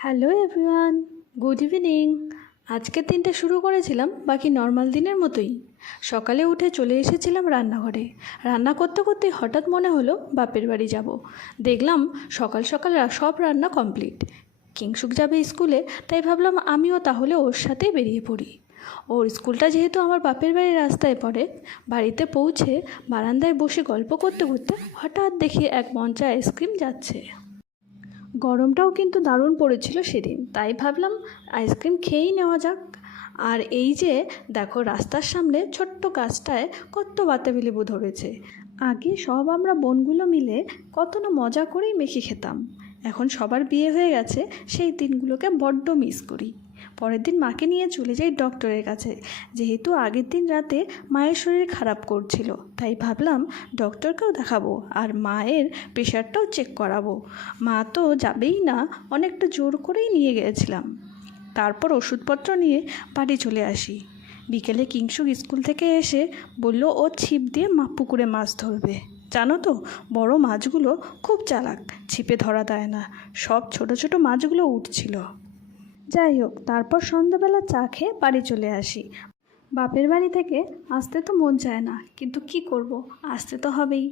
Hello everyone, good evening. আজকের দিনটা শুরু করেছিলাম বাকি নর্মাল দিনের মতোই। সকালে উঠে চলে এসেছিলাম রান্নাঘরে। রান্না করতে করতে হঠাৎ মনে হলো বাপের বাড়ি যাব। দেখলাম সকাল সকাল সব রান্না কমপ্লিট। কিংসুক যাবে স্কুলে, তাই ভাবলাম আমিও তাহলে ওর সাথেই বেরিয়ে পড়ি। ওর স্কুলটা যেহেতু আমার বাপের বাড়ির রাস্তায় পড়ে, বাড়িতে পৌঁছে বারান্দায় বসে গল্প করতে করতে হঠাৎ দেখি এক মঞ্চে আইসক্রিম যাচ্ছে। গরমটাও কিন্তু দারুণ পড়েছিল সেদিন। তাই ভাবলাম আইসক্রিম খেয়েই নেওয়া যাক। আর এই যে, দেখো রাস্তার সামনে ছোট্ট গাছটায় কত বাতাবি লেবু ধরেছে। আগে সব আমরা বোনগুলো মিলে কত না মজা করেই মেখে খেতাম। এখন সবার বিয়ে হয়ে গেছে, সেই দিনগুলোকে বড্ড মিস করি। পরের দিন মাকে নিয়ে চলে যাই ডক্টরের কাছে। যেহেতু আগের দিন রাতে মায়ের শরীর খারাপ করছিল, তাই ভাবলাম ডক্টরকেও দেখাবো আর মায়ের প্রেশারটাও চেক করাবো। মা তো যাবেই না, অনেকটা জোর করেই নিয়ে গিয়েছিলাম তারপর ওষুধপত্র নিয়ে বাড়ি চলে আসি। বিকেলে কিংসুক স্কুল থেকে এসে বলল, ও ছিপ দিয়ে মা পুকুরে মাছ ধরবে। জানো তো, বড় মাছগুলো খুব চালাক, ছিপে ধরা দেয় না, সব ছোট ছোট মাছগুলো উঠছিল। যাই হোক, তারপর সন্ধ্যাবেলা চা খেয়ে বাড়ি চলে আসি। বাপের বাড়ি থেকে আসতে তো মন চায় না, কিন্তু কি করব? আসতে তো হবেই।